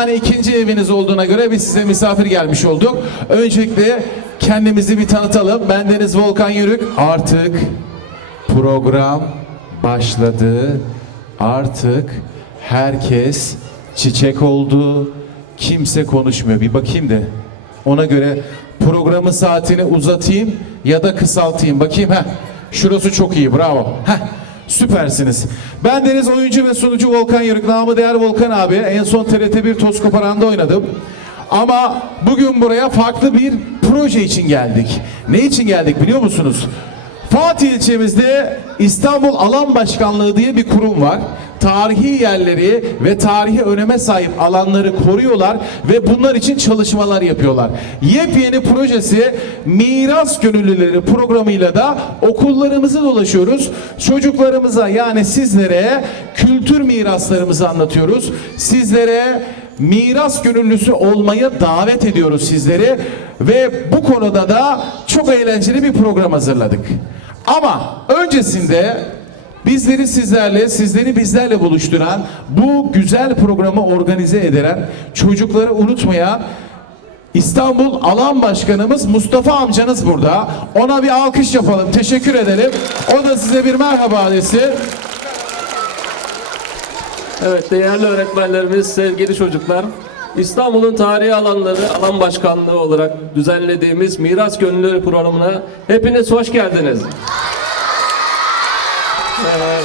Yani ikinci eviniz olduğuna göre biz size misafir gelmiş olduk. Öncelikle kendimizi bir tanıtalım. Ben Deniz Volkan Yürük. Artık program başladı. Artık herkes çiçek oldu. Kimse konuşmuyor. Bir bakayım da. Ona göre programın saatini uzatayım ya da kısaltayım. Bakayım ha. Şurası çok iyi. Bravo. Heh. Süpersiniz. Ben Deniz oyuncu ve sunucu Volkan Yörük. Namı değer Volkan abi. En son TRT1 Toz Koparan'da oynadım. Ama bugün buraya farklı bir proje için geldik. Ne için geldik biliyor musunuz? Fatih ilçemizde İstanbul Alan Başkanlığı diye bir kurum var. Tarihi yerleri ve tarihi öneme sahip alanları koruyorlar ve bunlar için çalışmalar yapıyorlar. Yepyeni projesi Miras Gönüllüleri programıyla da okullarımızı dolaşıyoruz. Çocuklarımıza yani sizlere kültür miraslarımızı anlatıyoruz. Sizlere miras gönüllüsü olmaya davet ediyoruz sizleri ve bu konuda da çok eğlenceli bir program hazırladık. Ama öncesinde bizleri sizlerle, sizleri bizlerle buluşturan, bu güzel programı organize eden, çocukları unutmayan İstanbul Alan Başkanımız Mustafa amcanız burada. Ona bir alkış yapalım, teşekkür edelim. O da size bir merhaba desin. Evet değerli öğretmenlerimiz, sevgili çocuklar. İstanbul'un tarihi alanları alan başkanlığı olarak düzenlediğimiz Miras Gönüllüleri programına hepiniz hoş geldiniz. Ee,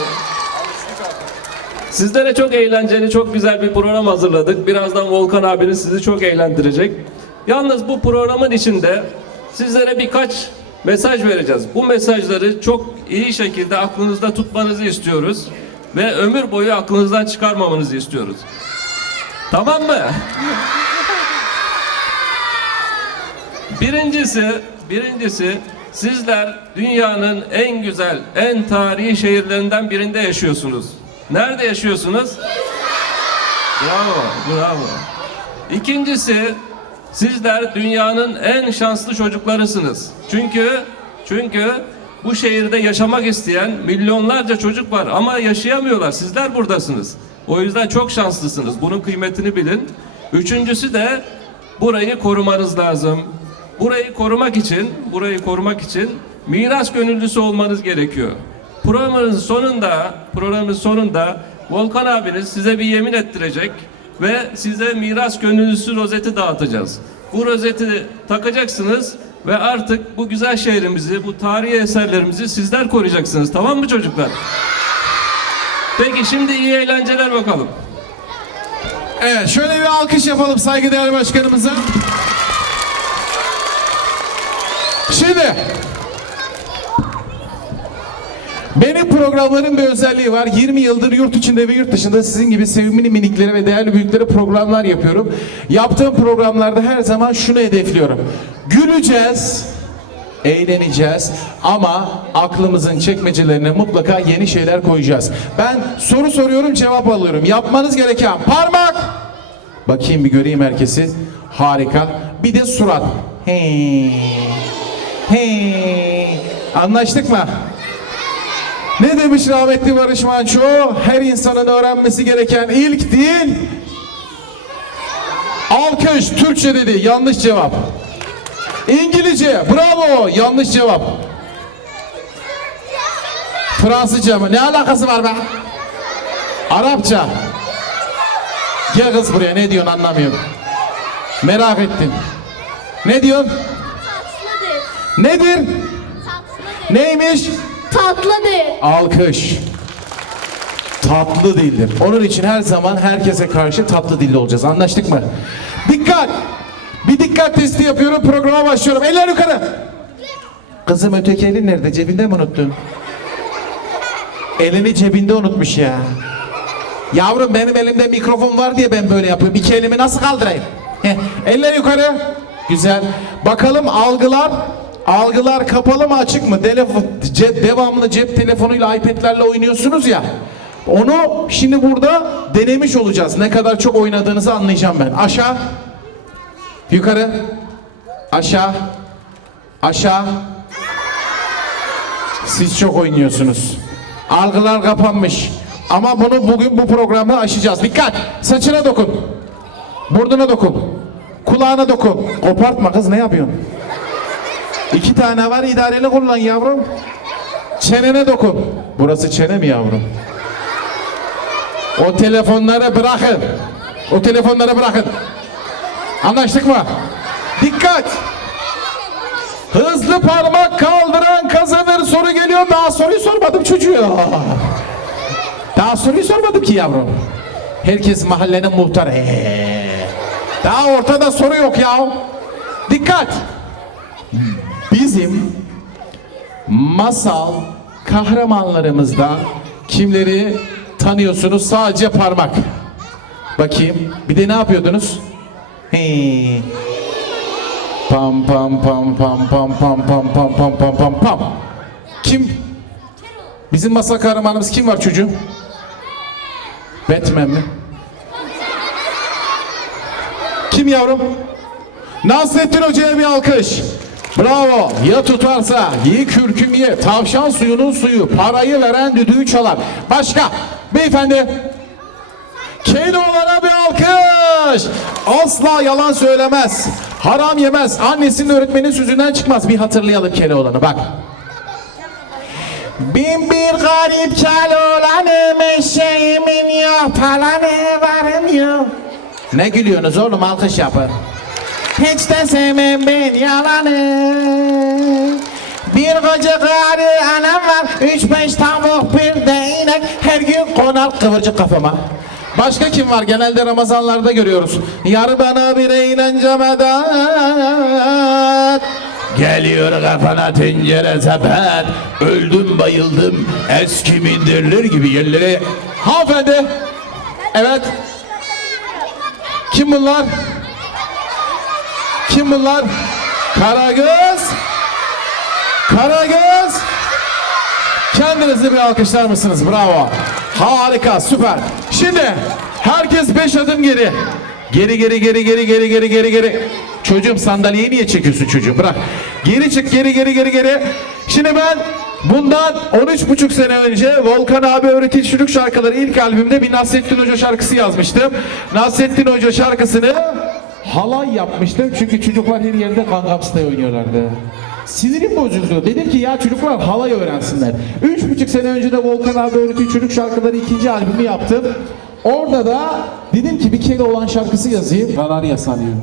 Sizlere çok eğlenceli, çok güzel bir program hazırladık. Birazdan Volkan abiniz sizi çok eğlendirecek. Yalnız bu programın içinde sizlere birkaç mesaj vereceğiz. Bu mesajları çok iyi şekilde aklınızda tutmanızı istiyoruz. Ve ömür boyu aklınızdan çıkarmamanızı istiyoruz. Tamam mı? Birincisi, birincisi sizler dünyanın en güzel, en tarihi şehirlerinden birinde yaşıyorsunuz. Nerede yaşıyorsunuz? Bravo, bravo. İkincisi, sizler dünyanın en şanslı çocuklarısınız. Çünkü, çünkü bu şehirde yaşamak isteyen milyonlarca çocuk var ama yaşayamıyorlar. Sizler buradasınız. O yüzden çok şanslısınız. Bunun kıymetini bilin. Üçüncüsü de burayı korumanız lazım. Burayı korumak için, burayı korumak için miras gönüllüsü olmanız gerekiyor. Programın sonunda, programın sonunda Volkan abiniz size bir yemin ettirecek ve size miras gönüllüsü rozeti dağıtacağız. Bu rozeti takacaksınız ve artık bu güzel şehrimizi, bu tarihi eserlerimizi sizler koruyacaksınız. Tamam mı çocuklar? Peki şimdi iyi eğlenceler bakalım. Evet şöyle bir alkış yapalım saygıdeğer başkanımıza. Şimdi benim programların bir özelliği var. 20 yıldır yurt içinde ve yurt dışında sizin gibi sevimli miniklere ve değerli büyüklere programlar yapıyorum. Yaptığım programlarda her zaman şunu hedefliyorum. Güleceğiz, eğleneceğiz ama aklımızın çekmecelerine mutlaka yeni şeyler koyacağız. Ben soru soruyorum, cevap alıyorum. Yapmanız gereken parmak. Bakayım bir göreyim herkesi. Harika. Bir de surat. He. He. Anlaştık mı? Ne demiş rahmetli Barış Manço? Her insanın öğrenmesi gereken ilk dil alkış. Türkçe dedi. Yanlış cevap. İngilizce. Bravo. Yanlış cevap. Fransızca mı? Ne alakası var be? Arapça. Gel kız buraya. Ne diyorsun anlamıyorum. Merak ettim. Ne diyorsun? Nedir? Tatlıdır. Neymiş? Tatlıdır. Alkış. Tatlı dildir. Onun için her zaman herkese karşı tatlı dilli olacağız. Anlaştık mı? Dikkat! Bir dikkat testi yapıyorum. Programa başlıyorum. Eller yukarı. Kızım öteki elin nerede? Cebinde mi unuttun? Elini cebinde unutmuş ya. Yavrum benim elimde mikrofon var diye ben böyle yapıyorum. İki elimi nasıl kaldırayım? Heh, Eller yukarı. Güzel. Bakalım algılar algılar kapalı mı açık mı? Telefon, ce- devamlı cep telefonuyla iPad'lerle oynuyorsunuz ya. Onu şimdi burada denemiş olacağız. Ne kadar çok oynadığınızı anlayacağım ben. Aşağı. Yukarı. Aşağı. Aşağı. Siz çok oynuyorsunuz. Algılar kapanmış. Ama bunu bugün bu programda aşacağız. Dikkat! Saçına dokun. Burnuna dokun. Kulağına dokun. Kopartma kız ne yapıyorsun? İki tane var idareli kullan yavrum. Çenene dokun. Burası çene mi yavrum? O telefonları bırakın. O telefonları bırakın. Anlaştık mı? Dikkat! Hızlı parmak kaldıran kazanır soru geliyor. Daha soruyu sormadım çocuğa. Daha soruyu sormadım ki yavrum. Herkes mahallenin muhtarı. Daha ortada soru yok ya. Dikkat! Bizim masal kahramanlarımızdan kimleri tanıyorsunuz? Sadece parmak. Bakayım. Bir de ne yapıyordunuz? Hee. Pam pam pam pam pam pam pam pam pam pam pam pam. Kim? Bizim masal kahramanımız kim var çocuğum? Batman mi? Kim yavrum? Nasrettin Hoca'ya bir alkış. Bravo. Ya tutarsa ye kürküm ye. Tavşan suyunun suyu. Parayı veren düdüğü çalar. Başka? Beyefendi. Keloğlan'a bir alkış. Asla yalan söylemez. Haram yemez. Annesinin öğretmenin sözünden çıkmaz. Bir hatırlayalım Keloğlan'ı bak. Bin bir garip Keloğlan'ım eşeğimin yok. Palanı varım yok. Ne gülüyorsunuz oğlum alkış yapın. Hiç de sevmem ben yalanı. Bir koca karı anam var. Üç beş tavuk bir de inek. Her gün konar kıvırcık kafama. Başka kim var? Genelde Ramazanlarda görüyoruz. Yar bana bir eğlence medet. Geliyor kafana tencere sepet. Öldüm bayıldım. Eski minderler gibi yerlere. Hanımefendi. Evet. Kim bunlar? Kim bunlar? Karagöz. Karagöz. Kendinizi bir alkışlar mısınız? Bravo. Harika, süper. Şimdi herkes beş adım geri. Geri geri geri geri geri geri geri geri. Çocuğum sandalyeyi niye çekiyorsun çocuğum? Bırak. Geri çık geri geri geri geri. Şimdi ben bundan 13 buçuk sene önce Volkan abi öğreticilik şarkıları ilk albümde bir Nasrettin Hoca şarkısı yazmıştım. Nasrettin Hoca şarkısını halay yapmıştım çünkü çocuklar her yerde Gangnam oynuyorlardı. Sinirim bozuldu. Dedim ki ya çocuklar halay öğrensinler. Üç buçuk sene önce de Volkan abi öğretici çocuk şarkıları ikinci albümü yaptım. Orada da dedim ki bir kere olan şarkısı yazayım. Kanarya sanıyor.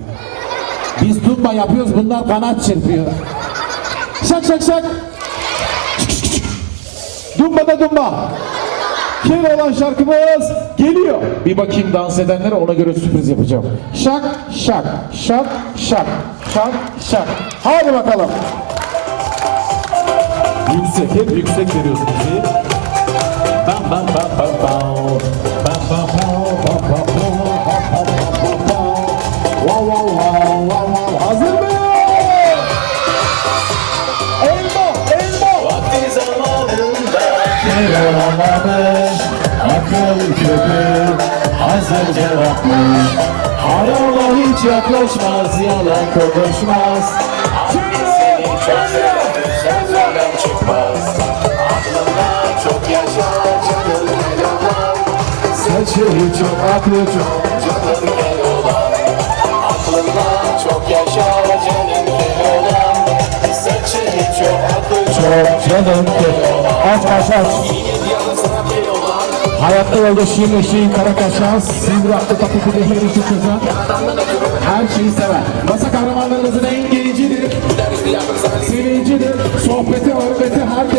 Biz tumba yapıyoruz bunlar kanat çırpıyor. Şak şak şak. Dumba da dumba. Kere olan şarkımız geliyor. Bir bakayım dans edenlere ona göre sürpriz yapacağım. Şak şak şak şak şak şak. Hadi bakalım. Yüksek hep yüksek veriyorsunuz Keloğlan'ı Akıl köpü Hazır cevapmış Harama hiç yaklaşmaz Yalan konuşmaz. Annesini çok sever Sözlerden çıkmaz. Çok yaşa Canım Keloğlan Saçı çok aklı çok Canım Keloğlan Aklına çok yaşa Canım çok Canım. Aç aç aç. Hayatta yoldaşıyım eşeğin kara kaşan, sivri aklı kapı bir dehir işi kızan. Her şeyi sever. Masa kahramanlarınızın en gelicidir. Sevicidir. Sohbeti, öğreti, herkes.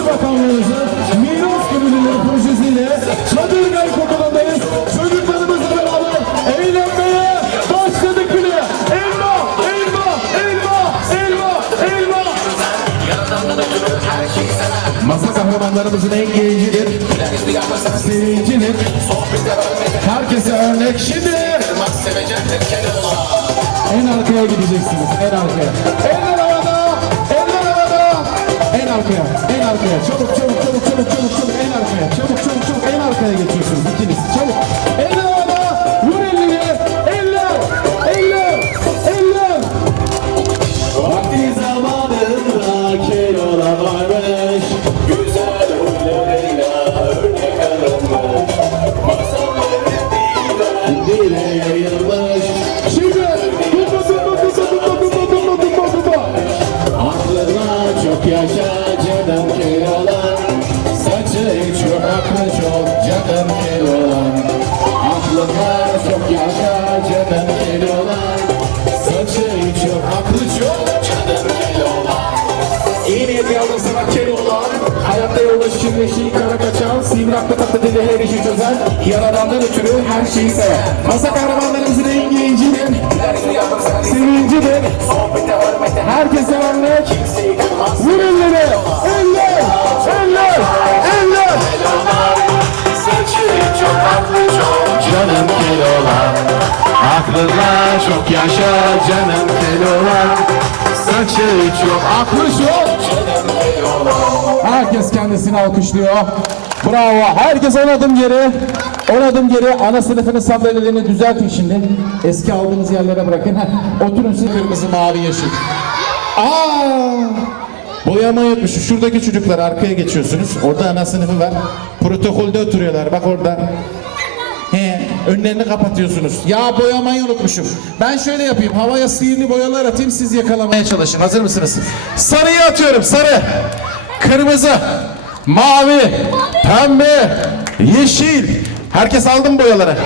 Kültür Bakanlığımızın Miras Gönüllüleri projesiyle Çadırga İlkokulu'ndayız. Çocuklarımızla beraber eğlenmeye başladık bile. Elma, elma, elma, elma, elma. Masa kahramanlarımızın en gencidir. Sevincidir. Herkese örnek. Şimdi en arkaya gideceksiniz. En arkaya. Eller arkaya. Çabuk çabuk çabuk çabuk çabuk çabuk. En arkaya. Çabuk çabuk çabuk. En arkaya geçiyorsunuz ikiniz. Çabuk. Her şeyi seven. Masa kahramanlarımızın en gencidir, sevincidir. Herkese örnek. Vur elleri, eller, eller, eller. Canım Keloğlan Aklına çok yaşa canım Keloğlan Saçı hiç yok Aklı şu. Herkes kendisini alkışlıyor. Bravo. Herkes on adım geri. On adım geri. Ana sınıfının sandalyelerini düzeltin şimdi. Eski aldığınız yerlere bırakın. Oturun siz. Kırmızı, mavi, yeşil. Aa! Boyama yokmuş. Şuradaki çocuklar arkaya geçiyorsunuz. Orada ana sınıfı var. Protokolde oturuyorlar. Bak orada. He, önlerini kapatıyorsunuz. Ya boyamayı unutmuşum. Ben şöyle yapayım. Havaya sihirli boyalar atayım. Siz yakalamaya çalışın. Hazır mısınız? Sarıyı atıyorum. Sarı. Kırmızı. Mavi. Pembe. Yeşil. Herkes aldı mı boyaları?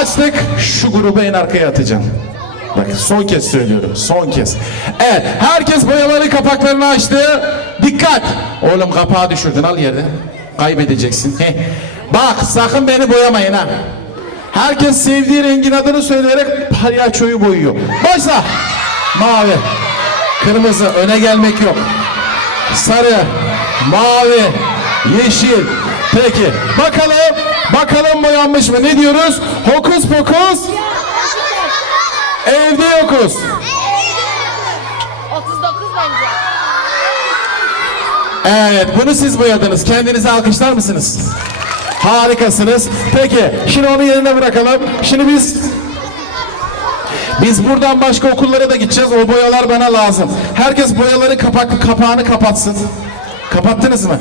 Açtık. Şu grubu en arkaya atacağım. Bak son kez söylüyorum. Son kez. Evet. Herkes boyaları kapaklarını açtı. Dikkat. Oğlum kapağı düşürdün. Al yerde. Kaybedeceksin. Heh. Bak sakın beni boyamayın ha. Herkes sevdiği rengin adını söyleyerek palyaçoyu boyuyor. Başla. Mavi. Kırmızı. Öne gelmek yok. Sarı. Mavi. Yeşil. Peki. Bakalım. Bakalım boyanmış mı? Ne diyoruz? Hokus pokus. Evde yokuz. 39 bence. Evet bunu siz boyadınız. Kendinizi alkışlar mısınız? Harikasınız. Peki şimdi onu yerine bırakalım. Şimdi biz biz buradan başka okullara da gideceğiz. O boyalar bana lazım. Herkes boyaları kapak kapağını kapatsın. Kapattınız mı?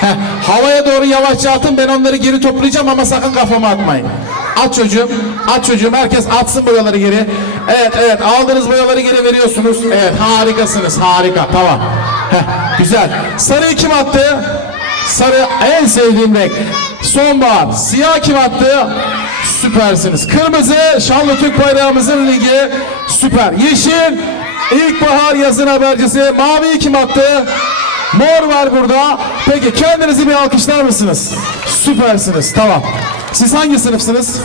Heh, havaya doğru yavaşça atın. Ben onları geri toplayacağım ama sakın kafama atmayın. At çocuğum. At çocuğum. Herkes atsın boyaları geri. Evet evet aldığınız boyaları geri veriyorsunuz. Evet harikasınız. Harika. Tamam. Heh, güzel. Sarıyı kim attı? Sarı en sevdiğim renk. Sonbahar. Siyah kim attı? Süpersiniz. Kırmızı Şanlı Türk bayrağımızın ligi. Süper. Yeşil ilkbahar yazın habercisi. Mavi kim attı? Mor var burada. Peki kendinizi bir alkışlar mısınız? Süpersiniz. Tamam. Siz hangi sınıfsınız?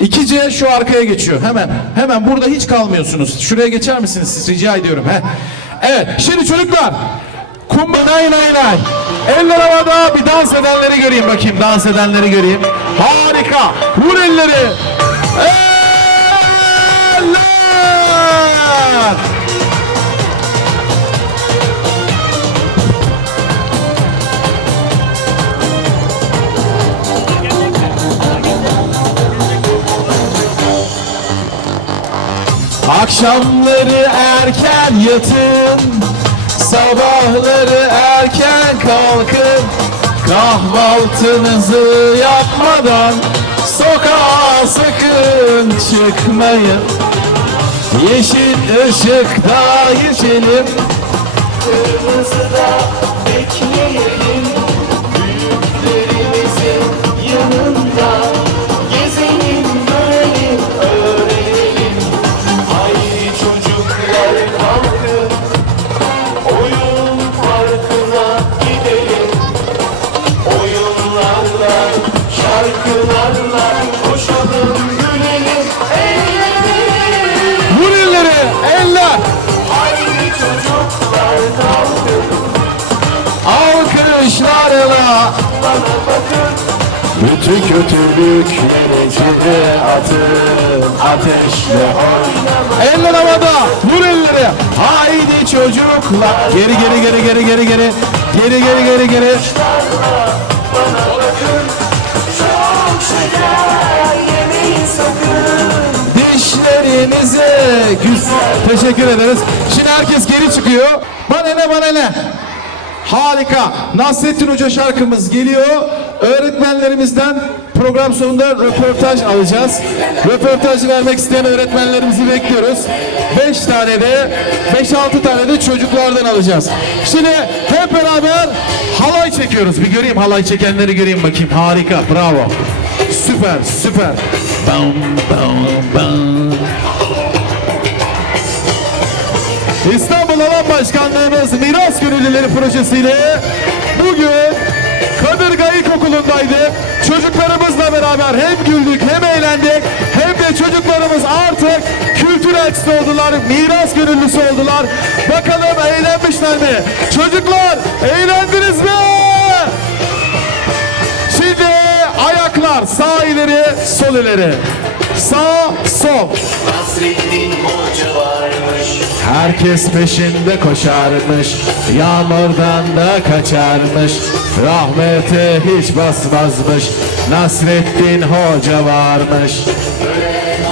2C şu arkaya geçiyor. Hemen. Hemen burada hiç kalmıyorsunuz. Şuraya geçer misiniz? Rica ediyorum. He. Evet. Şimdi çocuklar. Kumba nay nay nay. Eller havada bir dans edenleri göreyim bakayım. Dans edenleri göreyim. Harika. Vur elleri. Eller. Akşamları erken yatın Sabahları erken kalkın. Kahvaltınızı yapmadan Sokağa sakın çıkmayın. Yeşil ışıkta geçelim. Kırmızıda bekleyelim. Büyüklerimizin yanında Kötü kötülükleri çevre atın Ateşle oynama Eller havada. Vur elleri. Haydi çocuklar. Geri geri geri geri geri geri. Geri geri geri geri. Dişlerinize güzel. Teşekkür ederiz. Şimdi herkes geri çıkıyor. Bana ne bana ne. Harika. Nasrettin Hoca şarkımız geliyor. Öğretmenlerimizden program sonunda röportaj alacağız. Röportaj vermek isteyen öğretmenlerimizi bekliyoruz. 5 tane de 5-6 tane de çocuklardan alacağız. Şimdi hep beraber halay çekiyoruz. Bir göreyim halay çekenleri göreyim bakayım. Harika. Bravo. Süper, süper. Bam, bam, bam. İstanbul Alan Başkanlığımız Miras Gönüllüleri projesiyle bugün Kadırga İlkokulu'ndaydı. Çocuklarımızla beraber hem güldük hem eğlendik hem de çocuklarımız artık kültür elçisi oldular, miras gönüllüsü oldular. Bakalım eğlenmişler mi? Çocuklar eğlendiniz mi? Şimdi ayaklar sağ ileri sol ileri. Sağ sol. Nasreddin Hoca varmış. Herkes peşinde koşarmış. Yağmurdan da kaçarmış. Rahmete hiç basmazmış. Nasreddin Hoca varmış. İşin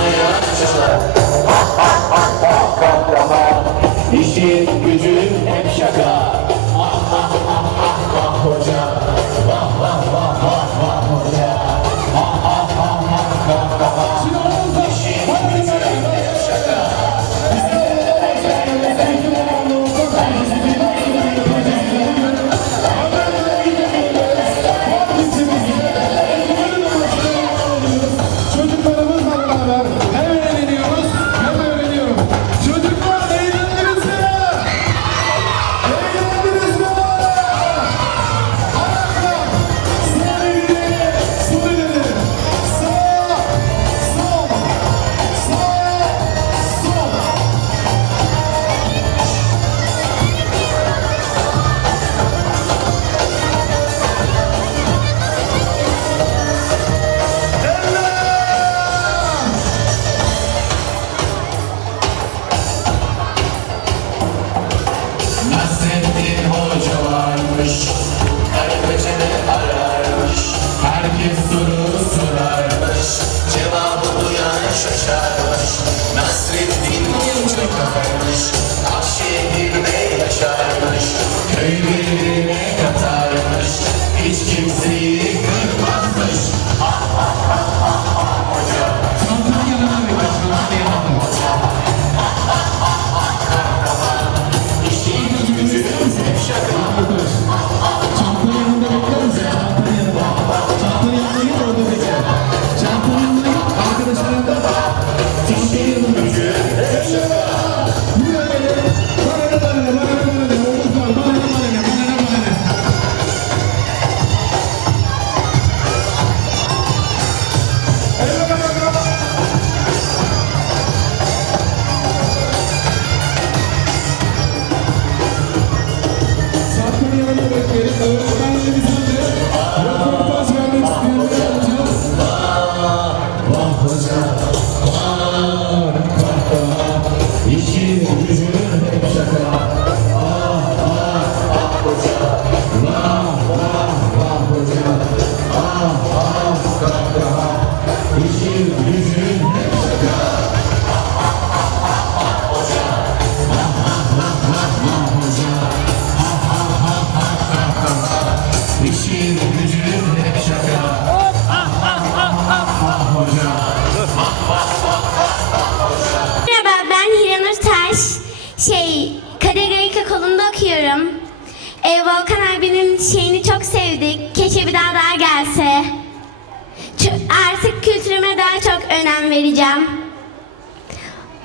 vereceğim.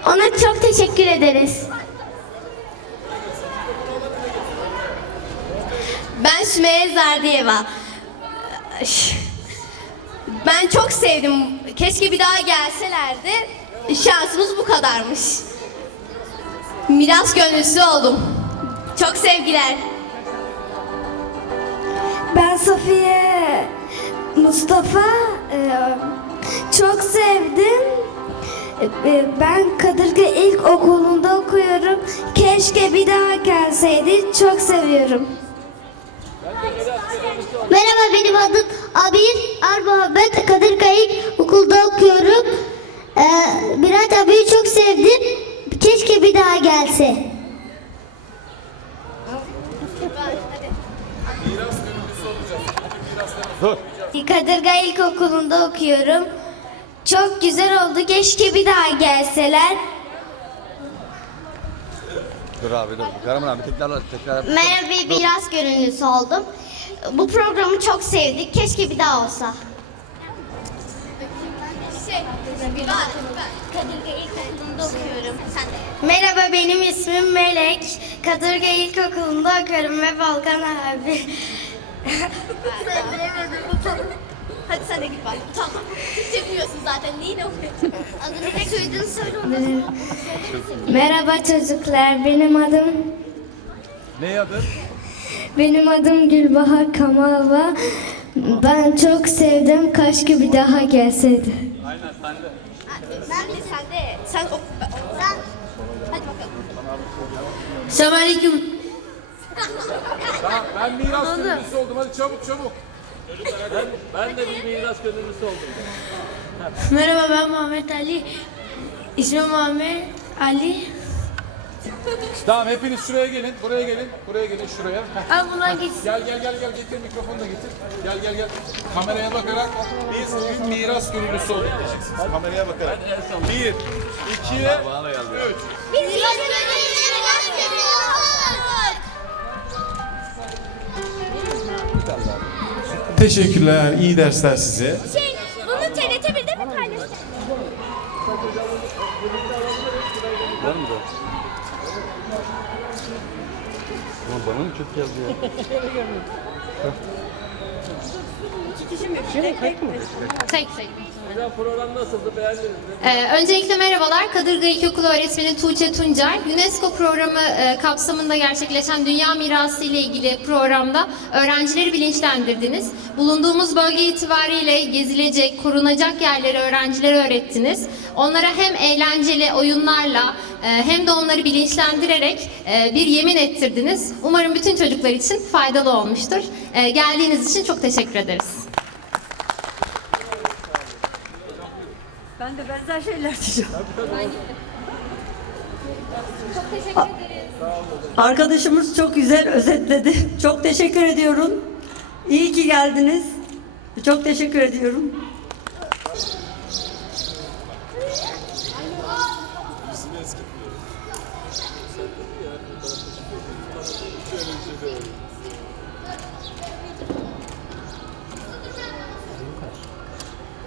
Ona çok teşekkür ederiz. Ben Sümeyye Zardiyeva. Ben çok sevdim. Keşke bir daha gelselerdi. Şansımız bu kadarmış. Miras gönüllüsü oldum. Çok sevgiler. Ben Safiye. Mustafa. Ee, çok sevdim. Ee, Ben Kadırga İlkokulu'nda okuyorum. Keşke bir daha gelseydi. Çok seviyorum. Merhaba benim adım Abir Armuhammed Kadirkayık okulda okuyorum. Ee, Miraç abiyi çok sevdim. Keşke bir daha gelse. Kadırga İlkokulu'nda okuyorum. Çok güzel oldu. Keşke bir daha gelseler. Dur abi dur. Kahraman abi tekrar tekrar. Merhaba biraz gönüllüsü oldum. Bu programı çok sevdik. Keşke bir daha olsa. Kadırga İlkokulu'nda okuyorum. Sen de. Merhaba benim ismim Melek. Kadırga İlkokulu'nda okuyorum ve Volkan abi. Hadi sen de git bak. Tamam. Türkçe biliyorsun zaten. Neyini okuyorsun? Adını ne söylediğini söyle onu. Merhaba çocuklar. Benim adım Ne adın? benim adım Gülbahar Kamalva. Ben çok sevdim. Keşke bir daha gelseydi. Ben de sen de. Sen oku. Sen. Hadi bakalım. Selamünaleyküm. Tamam ben miras gönüllüsü oldum hadi çabuk çabuk. Ben de bir miras gönüllüsü oldum. Merhaba ben Muhammed Ali. İsmim Muhammed Ali. Tamam hepiniz şuraya gelin buraya gelin buraya gelin şuraya. Heh. Al bunlar gitsin. Gel gel gel gel getir mikrofonu da getir. Gel gel gel. Kameraya bakarak biz bugün miras gönüllüsü olduk. Kameraya bakarak. Bir, iki, üç. Biz miras Teşekkürler, iyi dersler size. Şey, bunu TRT 1'de mi paylaşacağız? Var mı da? Bana mı çok geldi ya? Hocam program nasıldı? Beğendiniz mi? Ee, öncelikle merhabalar. Kadırga İlkokulu öğretmeni Tuğçe Tuncer. UNESCO programı e, kapsamında gerçekleşen Dünya Mirası ile ilgili programda öğrencileri bilinçlendirdiniz. Bulunduğumuz bölge itibariyle gezilecek, korunacak yerleri öğrencilere öğrettiniz. Onlara hem eğlenceli oyunlarla e, hem de onları bilinçlendirerek e, bir yemin ettirdiniz. Umarım bütün çocuklar için faydalı olmuştur. E, geldiğiniz için çok teşekkür ederiz. Ben de benzer şeyler diyeceğim. Arkadaşımız çok güzel özetledi. Çok teşekkür ediyorum. İyi ki geldiniz. Çok teşekkür ediyorum.